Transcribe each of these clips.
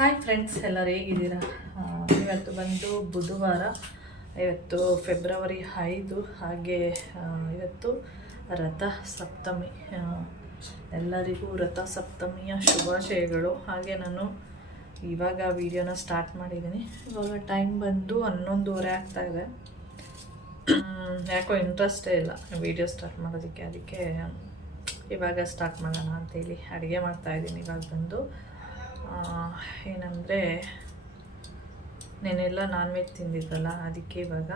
Hi friends, ಎಲ್ಲರೂ ಹೇಗಿದ್ದೀರಾ? ಇವತ್ತು ಬಂದು ಬುಧವಾರ, ಇವತ್ತು ಫೆಬ್ರವರಿ 5. ಹಾಗೆ ಇವತ್ತು ರಥ ಸಪ್ತಮಿ. ಎಲ್ಲರಿಗೂ ರಥ ಸಪ್ತಮಿಯ ಶುಭಾಶಯಗಳು. ಹಾಗೆ ನಾನು ಇವಾಗ ವಿಡಿಯೋನ ಸ್ಟಾರ್ಟ್ ಮಾಡಿದ್ದೀನಿ. ಇವಾಗ ಟೈಮ್ ಬಂದು 11:30 ಆಗ್ತಾಯಿದೆ. ಯಾಕೋ ಇಂಟ್ರೆಸ್ಟೇ ಇಲ್ಲ ವಿಡಿಯೋ ಸ್ಟಾರ್ಟ್ ಮಾಡೋದಕ್ಕೆ. ಅದಕ್ಕೆ ಇವಾಗ ಸ್ಟಾರ್ಟ್ ಮಾಡೋಣ ಅಂತೇಳಿ ಅಡುಗೆ ಮಾಡ್ತಾಯಿದ್ದೀನಿ. ಇವಾಗ ಬಂದು ಏನಂದರೆ ನೆನೆಲ್ಲ ನಾನ್ ವೆಜ್ ತಿಂದಿದ್ದಲ್ಲ, ಅದಕ್ಕೆ ಇವಾಗ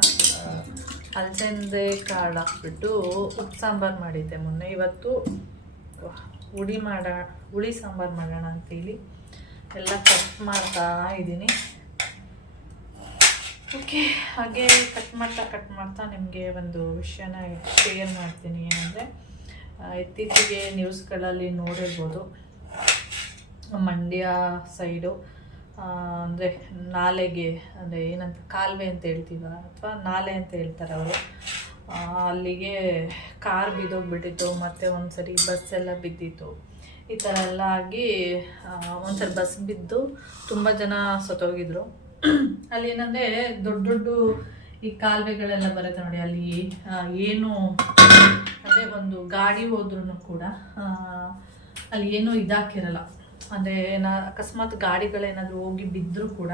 ಅಲಸಂದೆ ಕಾಳು ಹಾಕ್ಬಿಟ್ಟು ಉಪ್ಪು ಸಾಂಬಾರು ಮಾಡಿದ್ದೆ ಮೊನ್ನೆ. ಇವತ್ತು ಹುಳಿ ಸಾಂಬಾರು ಮಾಡೋಣ ಅಂತೇಳಿ ಎಲ್ಲ ಕಟ್ ಮಾಡ್ತಾ ಇದ್ದೀನಿ. ಓಕೆ, ಹಾಗೆ ಕಟ್ ಮಾಡ್ತಾ ನಿಮಗೆ ಒಂದು ವಿಷಯನ ಶೇರ್ ಮಾಡ್ತೀನಿ. ಏನಂದರೆ ಇತ್ತೀಚೆಗೆ ನ್ಯೂಸ್ಗಳಲ್ಲಿ ನೋಡಿರ್ಬೋದು, ಮಂಡ್ಯ ಸೈಡು ಅಂದರೆ ನಾಲೆಗೆ, ಅಂದರೆ ಏನಂತ ಕಾಲುವೆ ಅಂತ ಹೇಳ್ತೀವ ಅಥವಾ ನಾಲೆ ಅಂತ ಹೇಳ್ತಾರೆ ಅವರು, ಅಲ್ಲಿಗೆ ಕಾರ್ ಬಿದ್ದೋಗ್ಬಿಟ್ಟಿತ್ತು. ಮತ್ತು ಒಂದ್ಸರಿ ಬಸ್ಸೆಲ್ಲ ಬಿದ್ದಿತ್ತು. ಈ ಥರ ಎಲ್ಲ ಆಗಿ ಒಂದ್ಸರಿ ಬಸ್ ಬಿದ್ದು ತುಂಬ ಜನ ಸತ್ತೋಗಿದ್ರು. ಅಲ್ಲಿ ಏನಂದರೆ ದೊಡ್ಡ ದೊಡ್ಡ ಈ ಕಾಲುವೆಗಳೆಲ್ಲ ಬರುತ್ತೆ ನೋಡಿ, ಅಲ್ಲಿ ಏನು ಅಂದರೆ ಒಂದು ಗಾಡಿ ಹೋದ್ರೂ ಕೂಡ ಅಲ್ಲಿ ಏನೂ ಇದಾಕಿರಲ್ಲ. ಅಂದರೆ ಅಕಸ್ಮಾತ್ ಗಾಡಿಗಳೇನಾದರೂ ಹೋಗಿ ಬಿದ್ದರೂ ಕೂಡ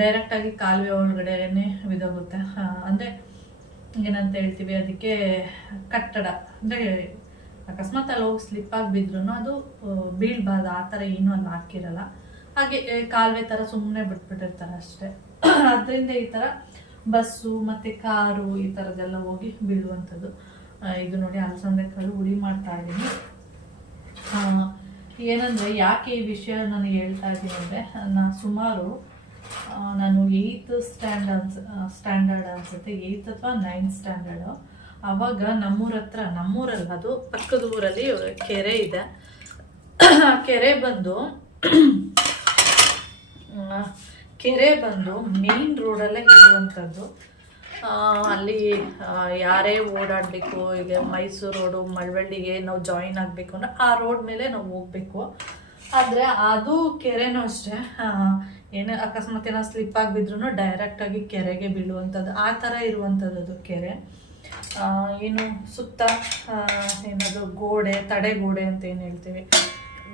ಡೈರೆಕ್ಟಾಗಿ ಕಾಲುವೆ ಒಳಗಡೆನೇ ಬಿದ್ದೋಗುತ್ತೆ. ಅಂದರೆ ಏನಂತ ಹೇಳ್ತೀವಿ ಅದಕ್ಕೆ, ಕಟ್ಟಡ ಅಂದರೆ ಅಕಸ್ಮಾತ್ ಅಲ್ಲಿ ಹೋಗಿ ಸ್ಲಿಪ್ಪಾಗಿ ಬಿದ್ರೂ ಅದು ಬೀಳ್ಬಾರ್ದು, ಆ ಥರ ಏನೂ ಅಲ್ಲಿ ಹಾಕಿರಲ್ಲ. ಹಾಗೆ ಕಾಲುವೆ ಥರ ಸುಮ್ಮನೆ ಬಿಟ್ಬಿಟ್ಟಿರ್ತಾರೆ ಅಷ್ಟೇ. ಅದರಿಂದ ಈ ಥರ ಬಸ್ಸು ಮತ್ತು ಕಾರು ಈ ಥರದ್ದೆಲ್ಲ ಹೋಗಿ ಬೀಳುವಂಥದ್ದು. ಇದು ನೋಡಿ, ಅಲಸಂದೆ ಕಾಳು ಹುಳಿ ಮಾಡ್ತಾ ಇದ್ದೀನಿ. ಏನಂದರೆ ಯಾಕೆ ಈ ವಿಷಯ ನಾನು ಹೇಳ್ತಾ ಇದ್ದೀನಿ ಅಂದರೆ, ನಾನು 8th ಸ್ಟ್ಯಾಂಡರ್ಡ್ ಅನಿಸುತ್ತೆ, 8th ಅಥವಾ 9th ಸ್ಟ್ಯಾಂಡರ್ಡು. ಆವಾಗ ನಮ್ಮೂರಲ್ಲ, ಅದು ಪಕ್ಕದ ಊರಲ್ಲಿ ಕೆರೆ ಇದೆ. ಆ ಕೆರೆ ಬಂದು ಮೇನ್ ರೋಡಲ್ಲೇ ಇರುವಂಥದ್ದು. ಅಲ್ಲಿ ಯಾರೇ ಓಡಾಡಬೇಕು, ಈಗ ಮೈಸೂರು ರೋಡು ಮಳವಳ್ಳಿಗೆ ನಾವು ಜಾಯಿನ್ ಆಗಬೇಕು ಅಂದರೆ ಆ ರೋಡ್ ಮೇಲೆ ನಾವು ಹೋಗಬೇಕು. ಆದರೆ ಅದು ಕೆರೆನೂ ಅಷ್ಟೇ, ಏನು ಅಕಸ್ಮಾತ್ ಏನೋ ಸ್ಲಿಪ್ ಆಗಿಬಿದ್ರೂ ಡೈರೆಕ್ಟಾಗಿ ಕೆರೆಗೆ ಬೀಳುವಂಥದ್ದು, ಆ ಥರ ಇರುವಂಥದ್ದು ಅದು ಕೆರೆ. ಏನು ಸುತ್ತ ಏನಾದರೂ ಗೋಡೆ, ತಡೆಗೋಡೆ ಅಂತ ಏನು ಹೇಳ್ತೀವಿ,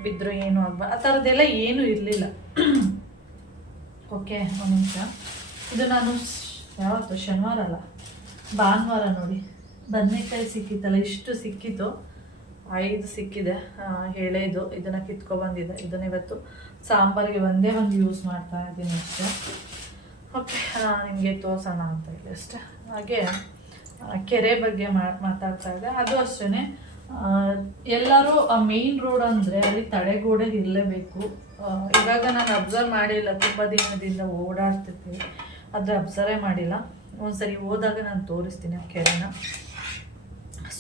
ಬಿದ್ದರೂ ಏನೂ ಆಗ್ಬಾರ್ದು, ಆ ಥರದ್ದೆಲ್ಲ ಏನೂ ಇರಲಿಲ್ಲ. ಓಕೆ, ಒಂದು ನಿಮಿಷ. ಇದು ನಾನು ಯಾವತ್ತು ಶನಿವಾರ ಅಲ್ಲ ಭಾನುವಾರ ನೋಡಿ, ಬದನೆಕಾಯಿ ಸಿಕ್ಕಿತ್ತಲ್ಲ, ಇಷ್ಟು ಸಿಕ್ಕಿತ್ತು, 5 ಸಿಕ್ಕಿದೆ ಎಳೆದು. ಇದನ್ನು ಕಿತ್ಕೊಬಂದಿದ್ದೆ. ಇದನ್ನ ಇವತ್ತು ಸಾಂಬಾರಿಗೆ ಒಂದೇ ಒಂದು ಯೂಸ್ ಮಾಡ್ತಾ ಇದ್ದೀನಿ ಅಷ್ಟೇ. ಓಕೆ, ನಿಮಗೆ ತೋರ್ಸೋಣ ಅಂತ ಹೇಳಿ ಅಷ್ಟೇ. ಹಾಗೆ ಕೆರೆ ಬಗ್ಗೆ ಮಾತಾಡ್ತಾ ಇದ್ದೆ. ಅದು ಅಷ್ಟೇ, ಎಲ್ಲರೂ ಮೇನ್ ರೋಡ್ ಅಂದರೆ ಅಲ್ಲಿ ತಡೆಗೋಡೆ ಇರಲೇಬೇಕು. ಇವಾಗ ನಾನು ಅಬ್ಸರ್ವ್ ಮಾಡಿಲ್ಲ, ತುಂಬ ದಿನದಿಂದ ಓಡಾಡ್ತಿರ್ತೀವಿ, ಆದರೆ ಅಬ್ಸರ್ವೇ ಮಾಡಿಲ್ಲ. ಒಂದ್ಸರಿ ಹೋದಾಗ ನಾನು ತೋರಿಸ್ತೀನಿ ಆ ಕೆರೆನ.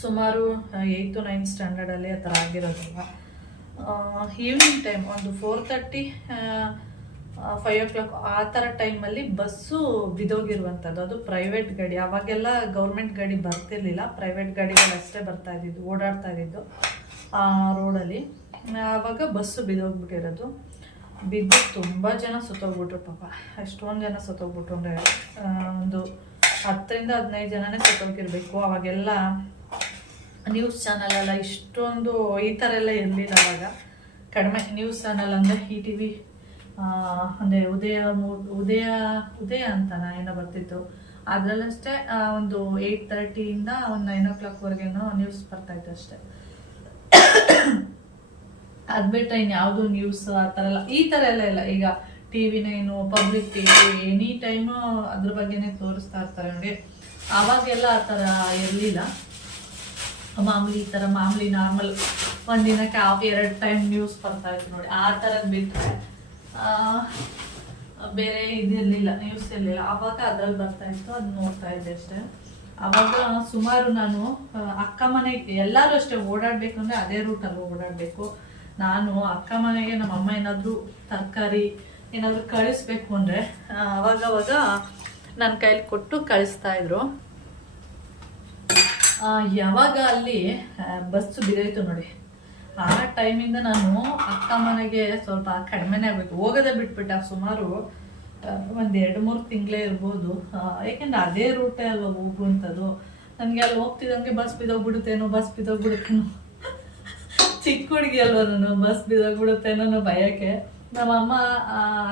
ಸುಮಾರು 8th 9th ಸ್ಟ್ಯಾಂಡರ್ಡಲ್ಲಿ ಆ ಥರ ಆಗಿರೋದಿಲ್ಲ. ಈವ್ನಿಂಗ್ ಟೈಮ್ ಒಂದು 4:30 5 o'clock ಆ ಥರ ಟೈಮಲ್ಲಿ ಬಸ್ಸು ಬಿದ್ದೋಗಿರುವಂಥದ್ದು. ಅದು ಪ್ರೈವೇಟ್ ಗಾಡಿ. ಆವಾಗೆಲ್ಲ ಗೌರ್ಮೆಂಟ್ ಗಾಡಿ ಬರ್ತಿರ್ಲಿಲ್ಲ, ಪ್ರೈವೇಟ್ ಗಾಡಿಗಳಷ್ಟೇ ಬರ್ತಾ ಇದ್ದಿದ್ದು, ಓಡಾಡ್ತಾ ಇದ್ದಿದ್ದು ಆ ರೋಡಲ್ಲಿ. ಆವಾಗ ಬಸ್ಸು ಬಿದ್ದೋಗ್ಬಿಟ್ಟಿರೋದು. ಬಿದ್ದು ತುಂಬ ಜನ ಸತ್ತೋಗ್ಬಿಟ್ರು ಪಾಪ. ಎಷ್ಟೊಂದು ಜನ ಸತ್ತೋಗ್ಬಿಟ್ರು ಅಂದರೆ ಒಂದು 10ರಿಂದ 15 ಜನನೇ ಸತ್ತೋಗಿರ್ಬೇಕು. ಅವಾಗೆಲ್ಲ ನ್ಯೂಸ್ ಚಾನಲೆಲ್ಲ ಇಷ್ಟೊಂದು ಈ ಥರ ಎಲ್ಲ ಇರಲಿಲ್ಲ. ಅವಾಗ ಕಡಿಮೆ ನ್ಯೂಸ್ ಚಾನಲ್ ಅಂದರೆ ETV, ಅಂದರೆ ಉದಯ ಅಂತನ ಏನೋ ಬರ್ತಿತ್ತು. ಅದರಲ್ಲಷ್ಟೇ ಒಂದು 8:30ಇಂದ ಒಂದು 9 o'clockವರೆಗೇನೋ ನ್ಯೂಸ್ ಬರ್ತಾಯಿತ್ತು ಅಷ್ಟೇ. ಅದು ಬಿಟ್ಟರೆ ಇನ್ಯಾವುದು ನ್ಯೂಸ್ ಆ ಥರ ಎಲ್ಲ, ಈ ಥರ ಎಲ್ಲ ಇಲ್ಲ. ಈಗ TV9, public TV any time ಅದ್ರ ಬಗ್ಗೆನೇ ತೋರಿಸ್ತಾ ಇರ್ತಾರೆ ನೋಡಿ. ಆವಾಗೆಲ್ಲ ಆ ಥರ ಇರಲಿಲ್ಲ. ಮಾಮೂಲಿ ಈ ಥರ ನಾರ್ಮಲ್ ಒಂದಿನಕ್ಕೆ 2 ಟೈಮ್ ನ್ಯೂಸ್ ಬರ್ತಾಯಿತ್ತು ನೋಡಿ. ಆ ಥರದ್ದು ಬಿಟ್ಟರೆ ಬೇರೆ ಇದಿರಲಿಲ್ಲ, ನ್ಯೂಸ್ ಇರಲಿಲ್ಲ. ಆವಾಗ ಅದ್ರಲ್ಲಿ ಬರ್ತಾಯಿತ್ತು, ಅದು ನೋಡ್ತಾ ಇದ್ದೆ ಅಷ್ಟೇ. ಆವಾಗ ಸುಮಾರು ನಾನು ಅಕ್ಕ ಮನೆಗೆ, ಎಲ್ಲರೂ ಅಷ್ಟೇ ಓಡಾಡಬೇಕು ಅಂದರೆ ಅದೇ ರೂಟಲ್ಲಿ ಓಡಾಡಬೇಕು. ನಾನು ಅಕ್ಕ ಮನೆಗೆ ನಮ್ಮಮ್ಮ ಏನಾದರೂ ತರಕಾರಿ ಏನಾದರೂ ಕಳಿಸ್ಬೇಕು ಅಂದರೆ ಅವಾಗವಾಗ ನನ್ನ ಕೈಲಿ ಕೊಟ್ಟು ಕಳಿಸ್ತಾಯಿದ್ರು. ಯಾವಾಗ ಅಲ್ಲಿ ಬಸ್ಸು ಬಿದ್ದೋಯ್ತು ನೋಡಿ, ಆ ಟೈಮಿಂದ ನಾನು ಅಕ್ಕ ಮನೆಗೆ ಸ್ವಲ್ಪ ಕಡಿಮೆನೇ ಆಗಬೇಕು, ಹೋಗೋದೇ ಬಿಟ್ಬಿಟ್ಟೆ. ಸುಮಾರು ಒಂದು 2-3 ತಿಂಗಳೇ ಇರ್ಬೋದು. ಯಾಕೆಂದ್ರೆ ಅದೇ ರೂಟೇ ಅಲ್ವಾ ಹೋಗುವಂಥದ್ದು. ನನಗೆ ಅಲ್ಲಿ ಹೋಗ್ತಿದ್ದಂಗೆ ಬಸ್ ಬಿದ್ದೋಗ್ಬಿಡುತ್ತೇನೋ ಚಿಕ್ಕ ಹುಡುಗಿ ಅಲ್ವಾ ನಾನು, ಬಸ್ ಬಿದ್ದೋಗ್ಬಿಡುತ್ತೇನೋ ಭಯಕ್ಕೆ. ನಮ್ಮಮ್ಮ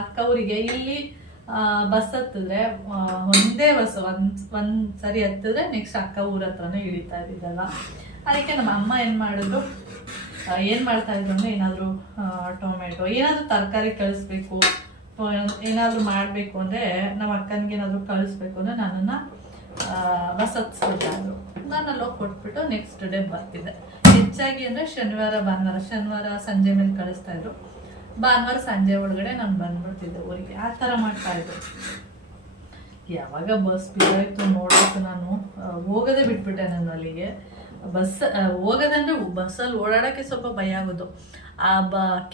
ಅಕ್ಕ ಊರಿಗೆ ಇಲ್ಲಿ ಬಸ್ ಹತ್ತಿದ್ರೆ ಒಂದೇ ಬಸ್ ಒಂದ್ ಸರಿ ಹತ್ತಿದ್ರೆ ನೆಕ್ಸ್ಟ್ ಅಕ್ಕ ಊರ ಹತ್ರನೇ ಇಳಿತಾ ಇದ್ದಿದ್ದಲ್ಲ. ಅದಕ್ಕೆ ನಮ್ಮ ಅಮ್ಮ ಏನು ಮಾಡ್ತಾ ಇದ್ರು ಅಂದರೆ ಏನಾದರೂ ಟೊಮೆಟೊ ಏನಾದರೂ ತರಕಾರಿ ಕಳಿಸ್ಬೇಕು, ಏನಾದರೂ ಮಾಡಬೇಕು ಅಂದರೆ ನಮ್ಮ ಅಕ್ಕನಿಗೆ ಏನಾದರೂ ಕಳಿಸ್ಬೇಕು ಅಂದರೆ ನನ್ನನ್ನು ಬಸ್ ಹತ್ತಿಸ್ಬಿಟ್ಟಿದ್ರು. ನಾನು ಅಲ್ಲೋಗಿ ಕೊಟ್ಬಿಟ್ಟು ನೆಕ್ಸ್ಟ್ ಡೇ ಬರ್ತಿದ್ದೆ. ಹೆಚ್ಚಾಗಿ ಅಂದರೆ ಶನಿವಾರ ಸಂಜೆ ಮೇಲೆ ಕಳಿಸ್ತಾಯಿದ್ರು. ಭಾನುವಾರ ಸಂಜೆ ಒಳಗಡೆ ನಾನು ಬಂದ್ಬಿಡ್ತಿದ್ದೆ ಊರಿಗೆ. ಆ ಥರ ಮಾಡ್ತಾಯಿದ್ರು. ಯಾವಾಗ ಬಸ್ ಬಿದ್ದಾಯ್ತು ನೋಡೋದು ನಾನು ಹೋಗೋದೇ ಬಿಟ್ಬಿಟ್ಟೆ. ನಾನು ಅಲ್ಲಿಗೆ ಹೋಗೋದಂದ್ರೆ ಬಸ್ಸಲ್ಲಿ ಓಡಾಡೋಕ್ಕೆ ಸ್ವಲ್ಪ ಭಯ ಆಗೋದು.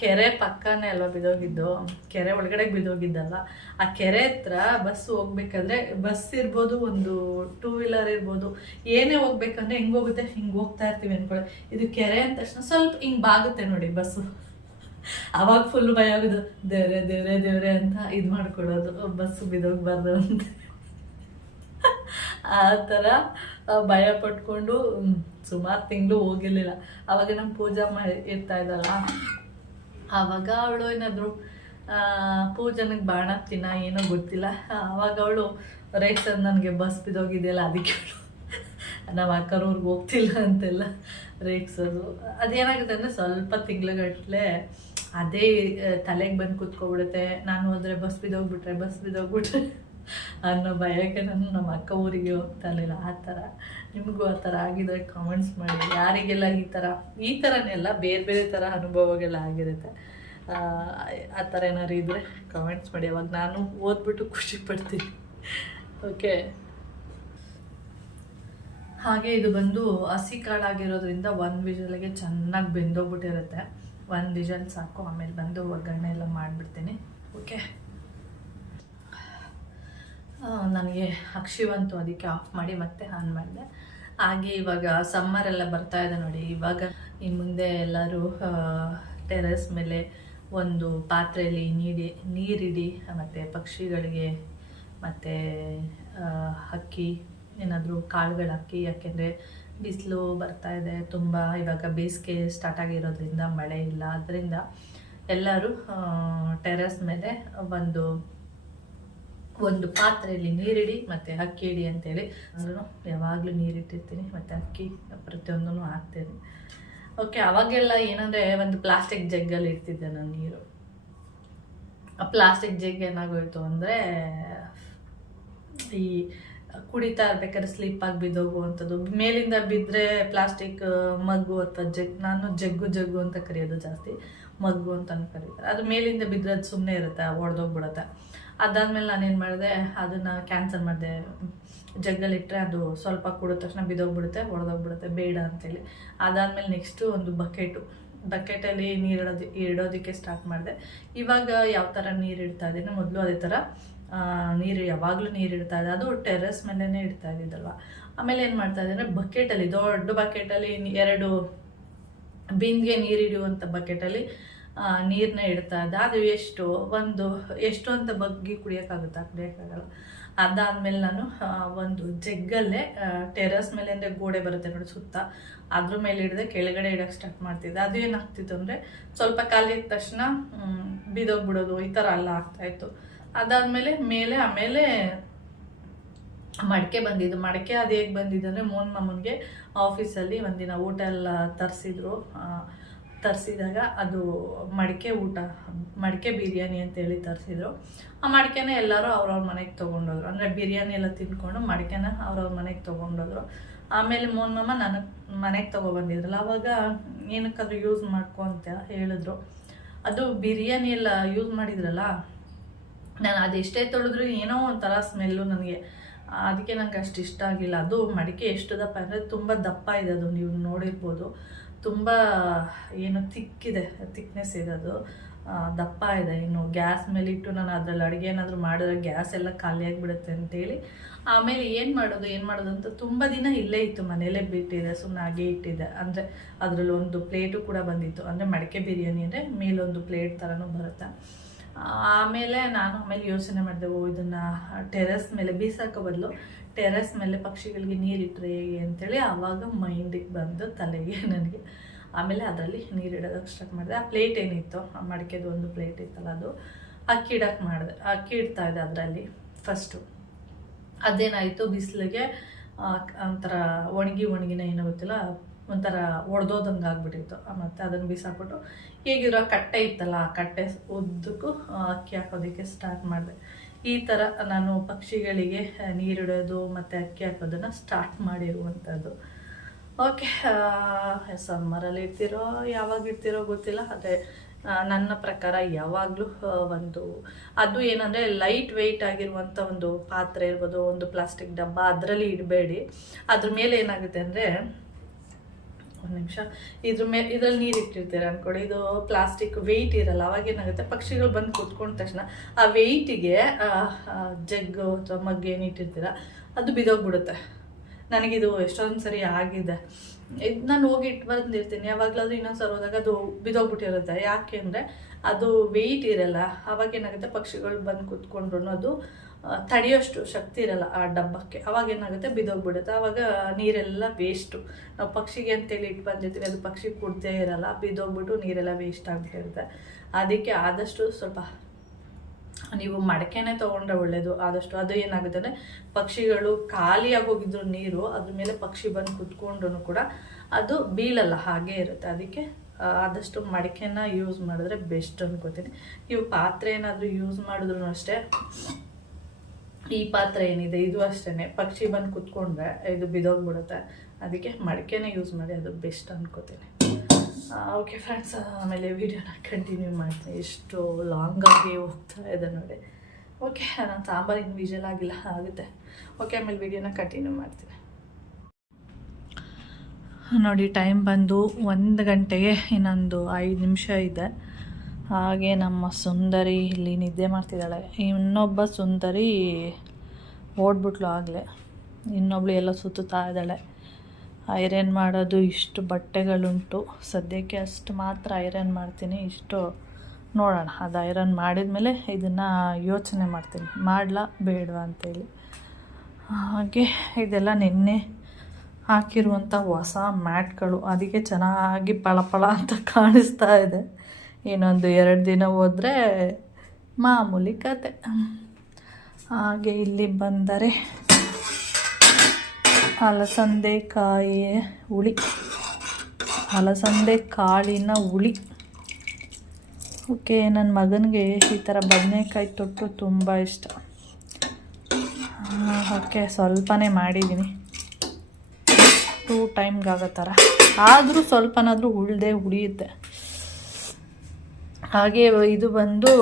ಕೆರೆ ಪಕ್ಕನೇ ಅಲ್ವಾ ಬಿದ್ದೋಗಿದ್ದು, ಕೆರೆ ಒಳಗಡೆ ಬಿದ್ದೋಗಿದ್ದಲ್ಲ. ಆ ಕೆರೆ ಹತ್ರ ಬಸ್ ಹೋಗ್ಬೇಕಾದ್ರೆ, ಬಸ್ ಇರ್ಬೋದು, ಒಂದು 2 ವೀಲರ್ ಇರ್ಬೋದು, ಏನೇ ಹೋಗ್ಬೇಕಂದ್ರೆ ಹಿಂಗೆ ಹೋಗುತ್ತೆ, ಹಿಂಗೆ ಹೋಗ್ತಾ ಇರ್ತೀವಿ ಅನ್ಕೊಳ್ಳಿ. ಇದು ಕೆರೆ ಅಂದ ತಕ್ಷಣ ಸ್ವಲ್ಪ ಹಿಂಗೆ ಬಾಗುತ್ತೆ ನೋಡಿ ಬಸ್ಸು. ಅವಾಗ ಫುಲ್ ಭಯ ಆಗೋದು, ದೇವ್ರೆ ಅಂತ ಇದು ಮಾಡ್ಕೊಡೋದು, ಬಸ್ಸು ಬಿದ್ದೋಗ್ಬಾರ್ದು ಅಂತ. ಆ ಥರ ಭಯ ಪಟ್ಕೊಂಡು ಸುಮಾರು ತಿಂಗಳು ಹೋಗಿರ್ಲಿಲ್ಲ. ಆವಾಗ ನಮ್ಮ ಪೂಜಾ ಇರ್ತಾ ಇದ್ದಲ್ಲ, ಆವಾಗ ಅವಳು ಏನಾದರೂ ಪೂಜನಿಗೆ ಬಾಣ ತಿನ್ನ ಏನೋ ಗೊತ್ತಿಲ್ಲ, ಆವಾಗ ಅವಳು ರೇಗ್ಸೋದು ನನಗೆ ಬಸ್ ಬಿದ್ದೋಗಿದೆಯಲ್ಲ ಅದಕ್ಕೆ ನಾವು ಅಕ್ಕನೂರ್ಗೆ ಹೋಗ್ತಿಲ್ಲ ಅಂತೆಲ್ಲ ರೇಗ್ಸೋದು. ಅದೇನಾಗುತ್ತೆ ಅಂದರೆ ಸ್ವಲ್ಪ ತಿಂಗ್ಳುಗಟ್ಟಲೆ ಅದೇ ತಲೆಗೆ ಬಂದು ಕೂತ್ಕೊಬಿಡುತ್ತೆ. ನಾನು ಹೋದರೆ ಬಸ್ ಬಿದ್ದೋಗ್ಬಿಟ್ರೆ ಅನ್ನೋ ಭಯಕ್ಕೆ ನಾನು ನಮ್ಮ ಅಕ್ಕ ಊರಿಗೆ ಹೋಗ್ತಾ ಇರಲಿಲ್ಲ. ಆ ಥರ ನಿಮಗೂ ಆ ಥರ ಆಗಿದ್ರೆ ಕಾಮೆಂಟ್ಸ್ ಮಾಡಿ. ಯಾರಿಗೆಲ್ಲ ಈ ಥರನೇ ಎಲ್ಲ ಬೇರೆ ಥರ ಅನುಭವಗೆಲ್ಲ ಆಗಿರುತ್ತೆ. ಆ ಥರ ಏನಾದ್ರು ಇದ್ದರೆ ಕಾಮೆಂಟ್ಸ್ ಮಾಡಿ. ಅವಾಗ ನಾನು ಓದ್ಬಿಟ್ಟು ಖುಷಿ ಪಡ್ತೀನಿ. ಓಕೆ, ಹಾಗೆ ಇದು ಬಂದು ಹಸಿ ಕಾಳಾಗಿರೋದ್ರಿಂದ 1 ವಿಷಲ್ಗೆ ಚೆನ್ನಾಗಿ ಬೆಂದೋಗ್ಬಿಟ್ಟಿರುತ್ತೆ. 1 ವಿಷಲ್ ಸಾಕು. ಆಮೇಲೆ ಬಂದು ಒಗ್ಗರಣೆ ಎಲ್ಲ ಮಾಡಿಬಿಡ್ತೀನಿ. ಓಕೆ, ನನಗೆ ಅಕ್ಷಿವಂತು, ಅದಕ್ಕೆ ಆಫ್ ಮಾಡಿ ಮತ್ತೆ ಆನ್ ಮಾಡಿದೆ. ಹಾಗೆ ಇವಾಗ ಸಮ್ಮರೆಲ್ಲ ಬರ್ತಾ ಇದೆ ನೋಡಿ. ಇವಾಗ ಇನ್ನು ಮುಂದೆ ಎಲ್ಲರೂ ಟೆರೆಸ್ ಮೇಲೆ ಒಂದು ಪಾತ್ರೆಯಲ್ಲಿ ನೀರಿಡಿ, ಮತ್ತು ಪಕ್ಷಿಗಳಿಗೆ ಮತ್ತು ಅಕ್ಕಿ ಏನಾದರೂ ಕಾಳುಗಳು ಹಾಕಿ. ಯಾಕೆಂದರೆ ಬಿಸಿಲು ಬರ್ತಾ ಇದೆ ತುಂಬ. ಇವಾಗ ಬೇಸಿಗೆ ಸ್ಟಾರ್ಟ್ ಆಗಿರೋದ್ರಿಂದ ಮಳೆ ಇಲ್ಲ. ಅದರಿಂದ ಎಲ್ಲರೂ ಟೆರೆಸ್ ಮೇಲೆ ಒಂದು ಪಾತ್ರೆಯಲ್ಲಿ ನೀರಿಡಿ ಮತ್ತು ಅಕ್ಕಿ ಇಡಿ ಅಂತೇಳಿ ಅಂದ್ರೂ ಯಾವಾಗಲೂ ನೀರಿಟ್ಟಿರ್ತೀನಿ ಮತ್ತು ಅಕ್ಕಿ ಪ್ರತಿಯೊಂದೂ ಹಾಕ್ತೀನಿ. ಓಕೆ, ಅವಾಗೆಲ್ಲ ಏನಂದರೆ ಒಂದು ಪ್ಲಾಸ್ಟಿಕ್ ಜಗ್ಗಲ್ಲಿ ಇಡ್ತಿದ್ದೆ ನಾನು ನೀರು. ಆ ಪ್ಲಾಸ್ಟಿಕ್ ಜಗ್ ಏನಾಗೋಯ್ತು ಅಂದರೆ ಈ ಕುಡಿತಾ ಇರ್ಬೇಕಾದ್ರೆ ಸ್ಲಿಪ್ಪಾಗಿ ಬಿದ್ದೋಗುವಂಥದ್ದು. ಮೇಲಿಂದ ಬಿದ್ದರೆ ಪ್ಲಾಸ್ಟಿಕ್ ಮಗ್ಗು ಅಥವಾ ನಾನು ಜಗ್ಗು ಅಂತ ಕರೆಯೋದು ಜಾಸ್ತಿ, ಮಗ್ಗು ಅಂತ ಕರೀತಾರೆ. ಅದು ಮೇಲಿಂದ ಬಿದ್ದರೆ ಅದು ಸುಮ್ಮನೆ ಇರುತ್ತೆ, ಒಡೆದೋಗ್ಬಿಡುತ್ತೆ. ಅದಾದಮೇಲೆ ನಾನೇನು ಮಾಡಿದೆ, ಅದನ್ನು ಕ್ಯಾನ್ಸಲ್ ಮಾಡಿದೆ. ಜಗ್ಗಲ್ಲಿಟ್ಟರೆ ಅದು ಸ್ವಲ್ಪ ಕುಡಿದ ತಕ್ಷಣ ಬಿದ್ದೋಗ್ಬಿಡುತ್ತೆ, ಒಡೆದೋಗ್ಬಿಡುತ್ತೆ, ಬೇಡ ಅಂತೇಳಿ. ಅದಾದಮೇಲೆ ನೆಕ್ಸ್ಟು ಒಂದು ಬಕೆಟಲ್ಲಿ ಇಡೋದಕ್ಕೆ ಸ್ಟಾರ್ಟ್ ಮಾಡಿದೆ. ಇವಾಗ ಯಾವ ಥರ ನೀರು ಇಡ್ತಾ ಇದ್ದೀನಿ, ಮೊದಲು ಅದೇ ಥರ ಯಾವಾಗಲೂ ನೀರು ಇಡ್ತಾ ಇದೆ. ಅದು ಟೆರೆಸ್ ಮೇಲೇ ಇಡ್ತಾ ಇದ್ದಿದ್ದಲ್ವ. ಆಮೇಲೆ ಏನು ಮಾಡ್ತಾ ಇದ್ದೆ ಅಂದರೆ ಬಕೆಟಲ್ಲಿ, ದೊಡ್ಡ ಬಕೆಟಲ್ಲಿ 2 ಬಿಂದಿಗೆ ನೀರು ಹಿಡಿಯುವಂಥ ಬಕೆಟಲ್ಲಿ ನೀರನ್ನ ಇಡ್ತಾ ಇದ್ದೆ. ಅದು ಎಷ್ಟು ಅಂತ ಬಗ್ಗಿ ಕುಡಿಯೋಕ್ಕಾಗಲ್ಲ. ಅದಾದಮೇಲೆ ನಾನು ಒಂದು ಜಗ್ಗಲ್ಲೇ ಟೆರೆಸ್ ಮೇಲೆ ಅಂದರೆ ಗೋಡೆ ಬರುತ್ತೆ ನೋಡಿ ಸುತ್ತ, ಅದ್ರ ಮೇಲೆ ಹಿಡಿದೆ ಕೆಳಗಡೆ ಇಡೋಕ್ಕೆ ಸ್ಟಾರ್ಟ್ ಮಾಡ್ತಿದ್ದೆ. ಅದು ಏನಾಗ್ತಿತ್ತು ಅಂದರೆ ಸ್ವಲ್ಪ ಕಾಲಿದ ತಕ್ಷಣ ಬಿದ್ದೋಗ್ಬಿಡೋದು, ಈ ಥರ ಎಲ್ಲ ಆಗ್ತಾಯಿತ್ತು. ಅದಾದಮೇಲೆ ಆಮೇಲೆ ಮಡಕೆ ಬಂದಿದ್ದು. ಮಡಕೆ ಅದು ಹೇಗೆ ಬಂದಿದ್ದು ಅಂದರೆ ಮೋಹನ್ ಮಾಮನಿಗೆ ಆಫೀಸಲ್ಲಿ ಒಂದಿನ ಊಟ ಎಲ್ಲ ತರಿಸಿದಾಗ ಅದು ಮಡಕೆ ಬಿರಿಯಾನಿ ಅಂತೇಳಿ ತರಿಸಿದ್ರು. ಆ ಮಡಕೆನ ಎಲ್ಲರೂ ಅವ್ರವ್ರ ಮನೆಗೆ ತೊಗೊಂಡೋದ್ರು. ಅಂದರೆ ಬಿರಿಯಾನಿ ಎಲ್ಲ ತಿಂದ್ಕೊಂಡು ಮಡಕೆನ ಅವ್ರವ್ರ ಮನೆಗೆ ತೊಗೊಂಡೋದ್ರು. ಆಮೇಲೆ ಮೋಹನ್ ಮಾಮ ನನಗೆ ಮನೆಗೆ ತೊಗೊಬಂದಿದ್ರಲ್ಲ, ಆವಾಗ ಏನಕ್ಕಾದ್ರೂ ಯೂಸ್ ಮಾಡ್ಕೊ ಅಂತ ಹೇಳಿದ್ರು. ಅದು ಬಿರಿಯಾನಿ ಎಲ್ಲ ಯೂಸ್ ಮಾಡಿದ್ರಲ್ಲ, ನಾನು ಅದೆಷ್ಟೇ ತೊಳೆದ್ರು ಏನೋ ಒಂಥರ ಸ್ಮೆಲ್ಲು ನನಗೆ. ಅದಕ್ಕೆ ನನಗೆ ಅಷ್ಟು ಇಷ್ಟ ಆಗಿಲ್ಲ. ಅದು ಮಡಿಕೆ ಎಷ್ಟು ದಪ್ಪ ಅಂದರೆ ತುಂಬ ದಪ್ಪ ಇದೆ, ಅದು ನೀವು ನೋಡಿರ್ಬೋದು. ತುಂಬ ಏನು ತಿಕ್ನೆಸ್ ಇದೆ ಅದು. ದಪ್ಪ ಇದೆ. ಇನ್ನು ಗ್ಯಾಸ್ ಮೇಲೆ ಇಟ್ಟು ನಾನು ಅದರಲ್ಲಿ ಅಡುಗೆ ಏನಾದರೂ ಮಾಡಿದ್ರೆ ಗ್ಯಾಸ್ ಎಲ್ಲ ಖಾಲಿಯಾಗಿಬಿಡುತ್ತೆ ಅಂತೇಳಿ ಆಮೇಲೆ ಏನು ಮಾಡೋದು ಅಂತ ತುಂಬ ದಿನ ಇಲ್ಲೇ ಇತ್ತು, ಮನೆಯಲ್ಲೇ ಬಿಟ್ಟಿದೆ, ಸುಮ್ಮನೆ ಹಾಗೆ ಇಟ್ಟಿದೆ. ಅಂದರೆ ಅದರಲ್ಲಿ ಒಂದು ಪ್ಲೇಟು ಕೂಡ ಬಂದಿತ್ತು, ಅಂದರೆ ಮಡಿಕೆ ಬಿರಿಯಾನಿ ಅಂದರೆ ಮೇಲೊಂದು ಪ್ಲೇಟ್ ಥರನೂ ಬರುತ್ತೆ. ಆಮೇಲೆ ಯೋಚನೆ ಮಾಡಿದೆ, ಇದನ್ನು ಟೆರೆಸ್ ಮೇಲೆ ಬೀಸಾಕೋ ಬದಲು ಟೆರೆಸ್ ಮೇಲೆ ಪಕ್ಷಿಗಳಿಗೆ ನೀರಿಟ್ಟರೆ ಹೇಗೆ ಅಂತೇಳಿ ಆವಾಗ ಮೈಂಡಿಗೆ ಬಂದು ತಲೆಗೆ ನನಗೆ. ಆಮೇಲೆ ಅದರಲ್ಲಿ ನೀರಿಡೋದಕ್ಕೆ ಸ್ಟಾರ್ಟ್ ಮಾಡಿದೆ. ಆ ಪ್ಲೇಟ್ ಏನಿತ್ತು, ಆ ಮಡಿಕೆದು ಒಂದು ಪ್ಲೇಟ್ ಇತ್ತಲ್ಲ, ಅದು ಅಕ್ಕಿ ಇಡಕ್ಕೆ ಮಾಡಿದೆ. ಅಕ್ಕಿ ಇಡ್ತಾ ಇದೆ ಅದರಲ್ಲಿ ಫಸ್ಟು. ಅದೇನಾಯಿತು, ಬಿಸಿಲಿಗೆ ಒಂಥರ ಒಣಗಿನ ಏನೋ ಗೊತ್ತಿಲ್ಲ, ಒಂಥರ ಒಡೆದೋದಂಗೆ ಆಗ್ಬಿಟ್ಟಿತ್ತು. ಮತ್ತು ಅದನ್ನು ಬಿಸಾಕ್ಬಿಟ್ಟು ಹೇಗಿರೋ ಕಟ್ಟೆ ಇತ್ತಲ್ಲ, ಆ ಕಟ್ಟೆ ಉದ್ದಕ್ಕೂ ಅಕ್ಕಿ ಹಾಕೋದಕ್ಕೆ ಸ್ಟಾರ್ಟ್ ಮಾಡಿದೆ. ಈ ಥರ ನಾನು ಪಕ್ಷಿಗಳಿಗೆ ನೀರಿಡೋದು ಮತ್ತು ಅಕ್ಕಿ ಹಾಕೋದನ್ನು ಸ್ಟಾರ್ಟ್ ಮಾಡಿರುವಂಥದ್ದು. ಓಕೆ, ಸಮ್ಮರಲ್ಲಿ ಇರ್ತಿರೋ ಯಾವಾಗ ಇರ್ತಿರೋ ಗೊತ್ತಿಲ್ಲ. ಅದೇ ನನ್ನ ಪ್ರಕಾರ ಯಾವಾಗಲೂ ಅದು ಏನಂದರೆ ಲೈಟ್ ವೆಯ್ಟ್ ಆಗಿರುವಂಥ ಒಂದು ಪಾತ್ರೆ ಇರ್ಬೋದು, ಒಂದು ಪ್ಲಾಸ್ಟಿಕ್ ಡಬ್ಬ, ಅದರಲ್ಲಿ ಇಡಬೇಡಿ. ಅದ್ರ ಮೇಲೆ ಏನಾಗುತ್ತೆ ಅಂದರೆ, ಒಂದು ನಿಮಿಷ, ಇದರಲ್ಲಿ ನೀರು ಇಟ್ಟಿರ್ತೀರ ಅಂದ್ಕೊಡಿ, ಇದು ಪ್ಲಾಸ್ಟಿಕ್ ವೆಯ್ಟ್ ಇರಲ್ಲ. ಅವಾಗ ಏನಾಗುತ್ತೆ, ಪಕ್ಷಿಗಳು ಬಂದು ಕೂತ್ಕೊಂಡ ತಕ್ಷಣ ಆ ವೆಯ್ಟಿಗೆ ಜಗ್ಗು ಅಥವಾ ಮಗ್ಗು ಏನು ಇಟ್ಟಿರ್ತೀರ ಅದು ಬಿದೋಗ್ಬಿಡುತ್ತೆ. ನನಗಿದು ಎಷ್ಟೊಂದು ಸರಿ ಆಗಿದೆ. ಇದು ನಾನು ಹೋಗಿ ಇಟ್ಟು ಬಂದಿರ್ತೀನಿ, ಯಾವಾಗಲಾದ್ರೂ ಇನ್ನೊಂದು ಸರಿ ಹೋದಾಗ ಅದು ಬಿದೋಗ್ಬಿಟ್ಟಿರುತ್ತೆ. ಯಾಕೆ ಅಂದರೆ ಅದು ವೆಯ್ಟ್ ಇರಲ್ಲ. ಅವಾಗ ಏನಾಗುತ್ತೆ, ಪಕ್ಷಿಗಳು ಬಂದು ಕೂತ್ಕೊಂಡ್ರು ಅದು ತಡೆಯೋಷ್ಟು ಶಕ್ತಿ ಇರಲ್ಲ ಆ ಡಬ್ಬಕ್ಕೆ. ಅವಾಗ ಏನಾಗುತ್ತೆ, ಬಿದೋಗ್ಬಿಡುತ್ತೆ. ಆವಾಗ ನೀರೆಲ್ಲ ವೇಸ್ಟು. ನಾವು ಪಕ್ಷಿಗೆ ಅಂತೇಳಿ ಇಟ್ಟು ಬಂದಿರ್ತೀವಿ, ಅದು ಪಕ್ಷಿ ಕುಡ್ದೇ ಇರಲ್ಲ, ಬಿದೋಗ್ಬಿಟ್ಟು ನೀರೆಲ್ಲ ವೇಸ್ಟ್ ಆಗಿಬಿಟ್ಟಿರುತ್ತೆ. ಅದಕ್ಕೆ ಆದಷ್ಟು ಸ್ವಲ್ಪ ನೀವು ಮಡಕೆನೇ ತೊಗೊಂಡ್ರೆ ಒಳ್ಳೆಯದು. ಆದಷ್ಟು ಅದು ಏನಾಗುತ್ತೆ ಅಂದರೆ, ಪಕ್ಷಿಗಳು ಖಾಲಿಯಾಗಿ ಹೋಗಿದ್ರು ನೀರು, ಅದ್ರ ಮೇಲೆ ಪಕ್ಷಿ ಬಂದು ಕುತ್ಕೊಂಡ್ರು ಕೂಡ ಅದು ಬೀಳಲ್ಲ, ಹಾಗೇ ಇರುತ್ತೆ. ಅದಕ್ಕೆ ಆದಷ್ಟು ಮಡಕೆನ ಯೂಸ್ ಮಾಡಿದ್ರೆ ಬೆಸ್ಟ್ ಅನ್ಕೋತೀನಿ. ನೀವು ಪಾತ್ರೆ ಏನಾದರೂ ಯೂಸ್ ಮಾಡಿದ್ರು ಅಷ್ಟೇ, ಈ ಪಾತ್ರೆ ಏನಿದೆ ಇದು ಅಷ್ಟೇ, ಪಕ್ಷಿ ಬಂದು ಕುತ್ಕೊಂಡ್ರೆ ಇದು ಬಿದೋಗ್ಬಿಡುತ್ತೆ. ಅದಕ್ಕೆ ಮಡಕೆನೇ ಯೂಸ್ ಮಾಡಿ, ಅದು ಬೆಸ್ಟ್ ಅನ್ಕೋತೀನಿ. ಓಕೆ ಫ್ರೆಂಡ್ಸ್, ಆಮೇಲೆ ವೀಡಿಯೋನ ಕಂಟಿನ್ಯೂ ಮಾಡ್ತೀನಿ. ಎಷ್ಟು ಲಾಂಗಾಗಿ ಹೋಗ್ತಾ ಇದೆ ನೋಡಿ. ಓಕೆ, ನಾನು ಸಾಂಬಾರಿನ ವಿಜಲ್ ಆಗಿಲ್ಲ, ಆಗುತ್ತೆ. ಓಕೆ, ಆಮೇಲೆ ವೀಡಿಯೋನ ಕಂಟಿನ್ಯೂ ಮಾಡ್ತೀನಿ ನೋಡಿ. ಟೈಮ್ ಬಂದು 1 ಗಂಟೆಗೆ ಇನ್ನೊಂದು 5 ನಿಮಿಷ ಇದೆ. ಹಾಗೆ ನಮ್ಮ ಸುಂದರಿ ಇಲ್ಲಿ ನಿದ್ದೆ ಮಾಡ್ತಿದ್ದಾಳೆ. ಇನ್ನೊಬ್ಬ ಸುಂದರಿ ಓಡ್ಬಿಟ್ಲು ಆಗಲೇ, ಇನ್ನೊಬ್ಳು ಎಲ್ಲ ಸುತ್ತುತ್ತಾ ಇದ್ದಾಳೆ. ಐರನ್ ಮಾಡೋದು ಇಷ್ಟು ಬಟ್ಟೆಗಳುಂಟು, ಸದ್ಯಕ್ಕೆ ಅಷ್ಟು ಮಾತ್ರ ಐರನ್ ಮಾಡ್ತೀನಿ. ಇಷ್ಟು ನೋಡೋಣ, ಅದು ಐರನ್ ಮಾಡಿದ್ಮೇಲೆ ಇದನ್ನು ಯೋಚನೆ ಮಾಡ್ತೀನಿ, ಮಾಡಲಾ ಬೇಡವಾ ಅಂತೇಳಿ. ಹಾಗೆ ಇದೆಲ್ಲ ನಿನ್ನೆ ಹಾಕಿರುವಂಥ ಹೊಸ ಮ್ಯಾಟ್ಗಳು, ಅದಕ್ಕೆ ಚೆನ್ನಾಗಿ ಪಳಪಳ ಅಂತ ಕಾಣಿಸ್ತಾ ಇದೆ. ಇನ್ನೊಂದು 2 ದಿನ ಹೋದರೆ ಮಾಮೂಲಿ ಕತೆ. ಹಾಗೆ ಇಲ್ಲಿ ಬಂದರೆ ಅಲಸಂದೆ ಕಾಳಿನ ಹುಳಿ. ಓಕೆ, ನನ್ನ ಮಗನಿಗೆ ಈ ಥರ ಬದನೆಕಾಯಿ ತೊಟ್ಟು ತುಂಬ ಇಷ್ಟ. ಓಕೆ, ಸ್ವಲ್ಪನೇ ಮಾಡಿದ್ದೀನಿ, 2 ಟೈಮ್ಗಾಗೋ ಥರ, ಆದರೂ ಸ್ವಲ್ಪನಾದರೂ ಉಳಿಯುತ್ತೆ. ಹಾಗೆ ಇದು ಬಂದು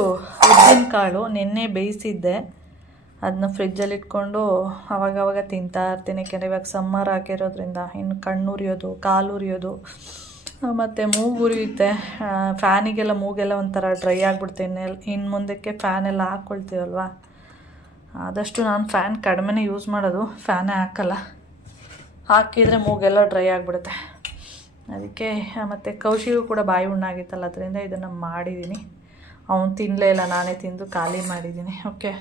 ಉದ್ದಿನಕಾಳು, ನಿನ್ನೆ ಬೇಯಿಸಿದ್ದೆ, ಅದನ್ನ ಫ್ರಿಜ್ಜಲ್ಲಿ ಇಟ್ಕೊಂಡು ಅವಾಗವಾಗ ತಿಂತಾ ಇರ್ತೀನಿ. ಯಾಕೆಂದರೆ ಇವಾಗ ಸಮ್ಮರ್ ಆಗಿರೋದ್ರಿಂದ ಇನ್ನು ಕಣ್ಣು ಉರಿಯೋದು, ಕಾಲು ಉರಿಯೋದು, ಮತ್ತು ಮೂಗು ಉರಿಯುತ್ತೆ. ಫ್ಯಾನಿಗೆಲ್ಲ ಮೂಗೆಲ್ಲ ಒಂಥರ ಡ್ರೈ ಆಗಿಬಿಡುತ್ತೆ. ಇನ್ನು ಮುಂದಕ್ಕೆ ಫ್ಯಾನೆಲ್ಲ ಹಾಕ್ಕೊಳ್ತೀವಲ್ವ, ಆದಷ್ಟು ನಾನು ಫ್ಯಾನ್ ಕಡಿಮೆನೇ ಯೂಸ್ ಮಾಡೋದು, ಫ್ಯಾನೇ ಹಾಕಲ್ಲ. ಹಾಕಿದರೆ ಮೂಗೆಲ್ಲ ಡ್ರೈ ಆಗಿಬಿಡುತ್ತೆ. ಅದಕ್ಕೆ ಮತ್ತು ಕೌಶಿಗೂ ಕೂಡ ಬಾಯಿ ಹುಣ್ಣಾಗಿತ್ತಲ್ಲ, ಅದರಿಂದ ಇದನ್ನು ಮಾಡಿದ್ದೀನಿ. ಅವನು ತಿನ್ನಲೇ ಇಲ್ಲ, ನಾನೇ ತಿಂದು ಖಾಲಿ ಮಾಡಿದ್ದೀನಿ. ಓಕೆ,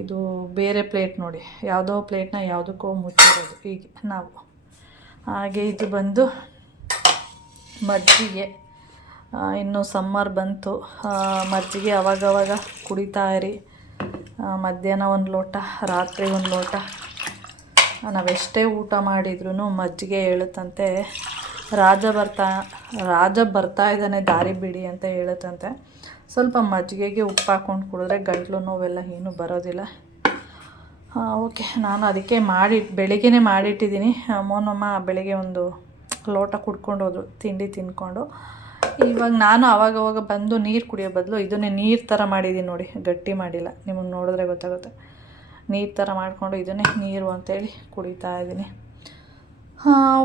ಇದು ಬೇರೆ ಪ್ಲೇಟ್ ನೋಡಿ, ಯಾವುದೋ ಪ್ಲೇಟ್ನ ಯಾವುದಕ್ಕೋ ಮುಚ್ಚಿರೋದು ಹೀಗೆ ನಾವು. ಹಾಗೆ ಇದು ಬಂದು ಮಜ್ಜಿಗೆ. ಇನ್ನು ಸಮ್ಮರ್ ಬಂತು, ಮಜ್ಜಿಗೆ ಅವಾಗವಾಗ ಕುಡಿತಾ ಇರಿ. ಮಧ್ಯಾಹ್ನ 1 ಲೋಟ, ರಾತ್ರಿ 1 ಲೋಟ. ನಾವೆಷ್ಟೇ ಊಟ ಮಾಡಿದ್ರೂ ಮಜ್ಜಿಗೆ ಹೇಳುತ್ತಂತೆ. ರಾಜ ಬರ್ತಾ ಇದ್ದಾನೆ, ದಾರಿ ಬಿಡಿ ಅಂತ ಹೇಳುತ್ತಂತೆ. ಸ್ವಲ್ಪ ಮಜ್ಜಿಗೆಗೆ ಉಪ್ಪು ಹಾಕ್ಕೊಂಡು ಕುಡಿದ್ರೆ ಗಂಟ್ಲು ನೋವೆಲ್ಲ ಏನೂ ಬರೋದಿಲ್ಲ. ಓಕೆ, ನಾನು ಅದಕ್ಕೆ ಬೆಳಿಗ್ಗೆನೇ ಮಾಡಿಟ್ಟಿದ್ದೀನಿ. ಮೋನಮ್ಮ ಬೆಳಿಗ್ಗೆ 1 ಲೋಟ ಕುಡ್ಕೊಂಡು ಹೋದ್ರು, ತಿಂಡಿ ತಿಂದ್ಕೊಂಡು. ಇವಾಗ ನಾನು ಆವಾಗವಾಗ ಬಂದು ನೀರು ಕುಡಿಯೋ ಬದಲು ಇದನ್ನೇ ನೀರು ಥರ ಮಾಡಿದ್ದೀನಿ ನೋಡಿ, ಗಟ್ಟಿ ಮಾಡಿಲ್ಲ. ನಿಮಗೆ ನೋಡಿದ್ರೆ ಗೊತ್ತಾಗುತ್ತೆ. ನೀರು ಥರ ಮಾಡಿಕೊಂಡು ಇದನ್ನೇ ನೀರು ಅಂತೇಳಿ ಕುಡಿತಾ ಇದ್ದೀನಿ.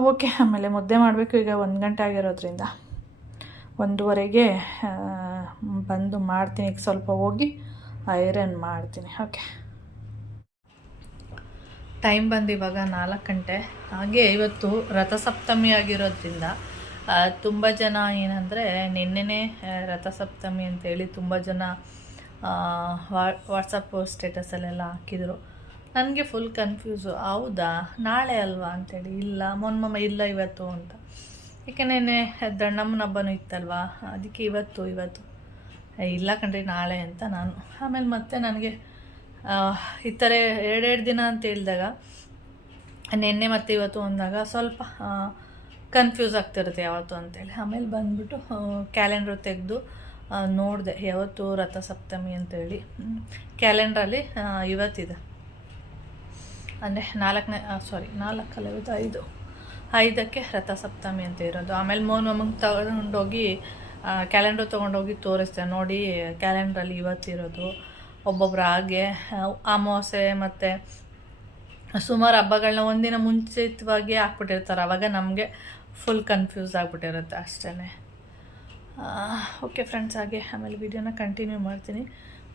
ಓಕೆ, ಆಮೇಲೆ ಮುದ್ದೆ ಮಾಡಬೇಕು. ಈಗ 1 ಗಂಟೆ ಆಗಿರೋದ್ರಿಂದ 1:30ಗೆ ಬಂದು ಮಾಡ್ತೀನಿ. ಈಗ ಸ್ವಲ್ಪ ಹೋಗಿ ಐರನ್ ಮಾಡ್ತೀನಿ. ಓಕೆ, ಟೈಮ್ ಬಂದು ಇವಾಗ 4 ಗಂಟೆ. ಹಾಗೆ ಇವತ್ತು ರಥಸಪ್ತಮಿ ಆಗಿರೋದ್ರಿಂದ ತುಂಬ ಜನ ಏನಂದರೆ ನಿನ್ನೆನೇ ರಥಸಪ್ತಮಿ ಅಂತೇಳಿ ತುಂಬ ಜನ ವಾಟ್ಸಪ್ ಸ್ಟೇಟಸಲ್ಲೆಲ್ಲ ಹಾಕಿದರು. ನನಗೆ ಫುಲ್ ಕನ್ಫ್ಯೂಸು, ಹೌದಾ ನಾಳೆ ಅಲ್ವಾ ಅಂತೇಳಿ. ಇಲ್ಲ ಮೊನ್ನೆ ಇಲ್ಲ ಇವತ್ತು ಅಂತ. ಏಕೆಂದರೆ ದಣ್ಣಮ್ಮನ ಹಬ್ಬನೂ ಇತ್ತಲ್ವಾ, ಅದಕ್ಕೆ ಇವತ್ತು ಇಲ್ಲ ಕಣ್ರಿ ನಾಳೆ ಅಂತ ನಾನು. ಆಮೇಲೆ ಮತ್ತೆ ನನಗೆ ಈ ಥರ 2 ದಿನ ಅಂತ ಹೇಳಿದಾಗ ನಿನ್ನೆ ಮತ್ತು ಇವತ್ತು ಅಂದಾಗ ಸ್ವಲ್ಪ ಕನ್ಫ್ಯೂಸ್ ಆಗ್ತಿರುತ್ತೆ ಯಾವತ್ತು ಅಂತೇಳಿ. ಆಮೇಲೆ ಬಂದುಬಿಟ್ಟು ಕ್ಯಾಲೆಂಡ್ರು ತೆಗೆದು ನೋಡಿದೆ ಯಾವತ್ತು ರಥಸಪ್ತಮಿ ಅಂತೇಳಿ. ಕ್ಯಾಲೆಂಡ್ರಲ್ಲಿ ಇವತ್ತಿದೆ, ಅಂದರೆ 5ಕ್ಕೆ ರಥಸಪ್ತಮಿ ಅಂತ ಇರೋದು. ಆಮೇಲೆ ನಮಗೆ ತೊಗೊಂಡೋಗಿ ಕ್ಯಾಲೆಂಡ್ರ್ ತೊಗೊಂಡೋಗಿ ತೋರಿಸ್ದೆ, ನೋಡಿ ಕ್ಯಾಲೆಂಡ್ರಲ್ಲಿ ಇವತ್ತಿರೋದು. ಒಬ್ಬೊಬ್ರು ಹಾಗೆ ಅಮಾವಾಸ್ಯೆ ಮತ್ತು ಸುಮಾರು ಹಬ್ಬಗಳನ್ನ ಒಂದಿನ ಮುಂಚಿತವಾಗಿ ಹಾಕ್ಬಿಟ್ಟಿರ್ತಾರೆ. ಆವಾಗ ನಮಗೆ ಫುಲ್ ಕನ್ಫ್ಯೂಸ್ ಆಗಿಬಿಟ್ಟಿರುತ್ತೆ ಅಷ್ಟೇ. ಓಕೆ ಫ್ರೆಂಡ್ಸ್, ಹಾಗೆ ಆಮೇಲೆ ವಿಡಿಯೋನ ಕಂಟಿನ್ಯೂ ಮಾಡ್ತೀನಿ.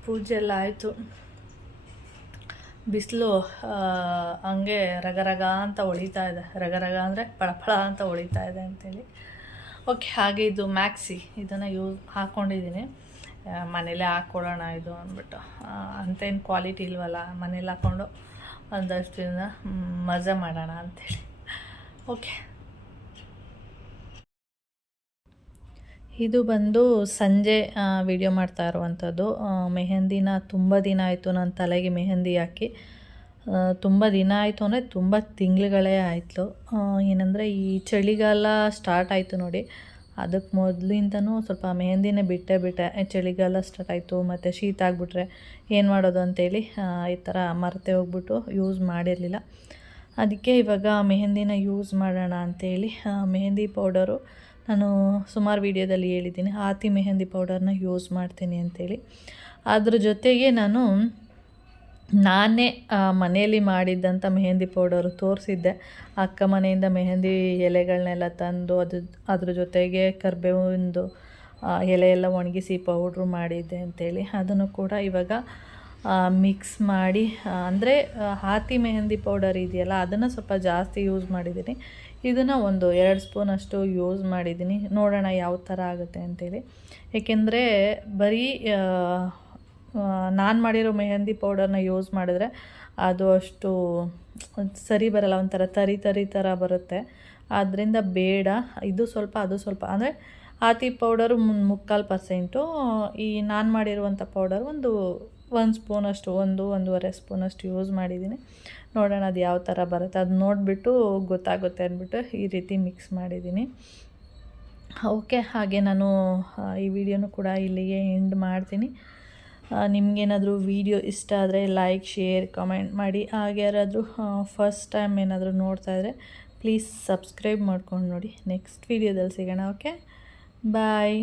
ಪೂಜೆ ಎಲ್ಲ ಆಯಿತು. ಬಿಸಿಲು ಹಂಗೆ ರಗರಗ ಅಂತ ಹೊಳಿತಾ ಇದೆ. ರಗರಗ ಅಂದರೆ ಪಳಪಳ ಅಂತ ಹೊಳಿತಾ ಇದೆ ಅಂತೇಳಿ. ಓಕೆ, ಹಾಗೆ ಇದು ಮ್ಯಾಕ್ಸಿ ಇದನ್ನು ಹಾಕ್ಕೊಂಡಿದ್ದೀನಿ. ಮನೇಲೇ ಹಾಕ್ಕೊಡೋಣ ಇದು ಅಂದ್ಬಿಟ್ಟು. ಅಂತೇನು ಕ್ವಾಲಿಟಿ ಇಲ್ವಲ್ಲ, ಮನೇಲಿ ಹಾಕ್ಕೊಂಡು ಒಂದಷ್ಟು ದಿನ ಮಜಾ ಮಾಡೋಣ ಅಂಥೇಳಿ. ಓಕೆ, ಇದು ಬಂದು ಸಂಜೆ ವಿಡಿಯೋ ಮಾಡ್ತಾ ಇರುವಂಥದ್ದು. ಮೆಹಂದಿನ ತುಂಬ ದಿನ ಆಯಿತು ನಾನು ತಲೆಗೆ ಮೆಹಂದಿ ಹಾಕಿ. ತುಂಬ ದಿನ ಆಯಿತು ಅಂದರೆ ತುಂಬ ತಿಂಗಳುಗಳೇ ಆಯಿತು. ಏನಂದರೆ ಈ ಚಳಿಗಾಲ ಸ್ಟಾರ್ಟ್ ಆಯಿತು ನೋಡಿ, ಅದಕ್ಕೆ ಮೊದಲಿಂದನೂ ಸ್ವಲ್ಪ ಮೆಹಂದಿನೇ ಬಿಟ್ಟೆ. ಚಳಿಗಾಲ ಸ್ಟಾರ್ಟ್ ಆಯಿತು ಮತ್ತು ಶೀತ ಆಗಿಬಿಟ್ರೆ ಏನು ಮಾಡೋದು ಅಂತೇಳಿ ಈ ಥರ ಮರೆತೇ ಹೋಗ್ಬಿಟ್ಟು ಯೂಸ್ ಮಾಡಿರಲಿಲ್ಲ. ಅದಕ್ಕೆ ಇವಾಗ ಮೆಹಂದಿನ ಯೂಸ್ ಮಾಡೋಣ ಅಂಥೇಳಿ ಮೆಹಂದಿ ಪೌಡರು ನಾನು ಸುಮಾರು ವೀಡಿಯೋದಲ್ಲಿ ಹೇಳಿದ್ದೀನಿ. ಹಾತಿ ಮೆಹಂದಿ ಪೌಡರ್ನ ಯೂಸ್ ಮಾಡ್ತೀನಿ ಅಂಥೇಳಿ. ಅದ್ರ ಜೊತೆಗೆ ನಾನೇ ಮನೆಯಲ್ಲಿ ಮಾಡಿದ್ದಂಥ ಮೆಹಂದಿ ಪೌಡರು ತೋರಿಸಿದ್ದೆ. ಅಕ್ಕ ಮನೆಯಿಂದ ಮೆಹಂದಿ ಎಲೆಗಳನ್ನೆಲ್ಲ ತಂದು ಅದ್ರ ಜೊತೆಗೆ ಕರಿಬೇವಿಂದು ಎಲೆ ಎಲ್ಲ ಒಣಗಿಸಿ ಪೌಡ್ರು ಮಾಡಿದ್ದೆ ಅಂಥೇಳಿ. ಅದನ್ನು ಕೂಡ ಇವಾಗ ಮಿಕ್ಸ್ ಮಾಡಿ, ಅಂದರೆ ಹಾತಿ ಮೆಹಂದಿ ಪೌಡರ್ ಇದೆಯಲ್ಲ ಅದನ್ನು ಸ್ವಲ್ಪ ಜಾಸ್ತಿ ಯೂಸ್ ಮಾಡಿದ್ದೀನಿ. ಇದನ್ನು ಒಂದು 2 ಸ್ಪೂನಷ್ಟು ಯೂಸ್ ಮಾಡಿದ್ದೀನಿ. ನೋಡೋಣ ಯಾವ ಥರ ಆಗುತ್ತೆ ಅಂಥೇಳಿ. ಏಕೆಂದರೆ ಬರೀ ನಾನು ಮಾಡಿರೋ ಮೆಹಂದಿ ಪೌಡರ್ನ ಯೂಸ್ ಮಾಡಿದ್ರೆ ಅದು ಅಷ್ಟು ಸರಿ ಬರಲ್ಲ, ಒಂಥರ ತರಿ ಥರ ಬರುತ್ತೆ. ಆದ್ದರಿಂದ ಬೇಡ, ಇದು ಸ್ವಲ್ಪ ಅದು ಸ್ವಲ್ಪ. ಅಂದರೆ ಹಾತಿ ಪೌಡರು 3/4%, ಈ ನಾನು ಮಾಡಿರುವಂಥ ಪೌಡರ್ ಒಂದು 1 ಸ್ಪೂನಷ್ಟು, 1-1.5 ಸ್ಪೂನಷ್ಟು ಯೂಸ್ ಮಾಡಿದ್ದೀನಿ. ನೋಡೋಣ ಅದು ಯಾವ ಥರ ಬರುತ್ತೆ, ಅದು ನೋಡಿಬಿಟ್ಟು ಗೊತ್ತಾಗುತ್ತೆ ಅಂದ್ಬಿಟ್ಟು ಈ ರೀತಿ ಮಿಕ್ಸ್ ಮಾಡಿದ್ದೀನಿ. ಓಕೆ, ಹಾಗೆ ನಾನು ಈ ವಿಡಿಯೋನು ಕೂಡ ಇಲ್ಲಿಗೆ ಎಂಡ್ ಮಾಡ್ತೀನಿ. ನಿಮಗೇನಾದರೂ ವಿಡಿಯೋ ಇಷ್ಟ ಆದರೆ ಲೈಕ್, ಶೇರ್, ಕಮೆಂಟ್ ಮಾಡಿ. ಹಾಗೆ ಯಾರಾದರೂ ಫಸ್ಟ್ ಟೈಮ್ ಏನಾದರೂ ನೋಡ್ತಾ ಇದ್ದರೆ ಪ್ಲೀಸ್ ಸಬ್ಸ್ಕ್ರೈಬ್ ಮಾಡ್ಕೊಂಡು ನೋಡಿ. ನೆಕ್ಸ್ಟ್ ವಿಡಿಯೋದಲ್ಲಿ ಸಿಗೋಣ. ಓಕೆ, ಬಾಯ್.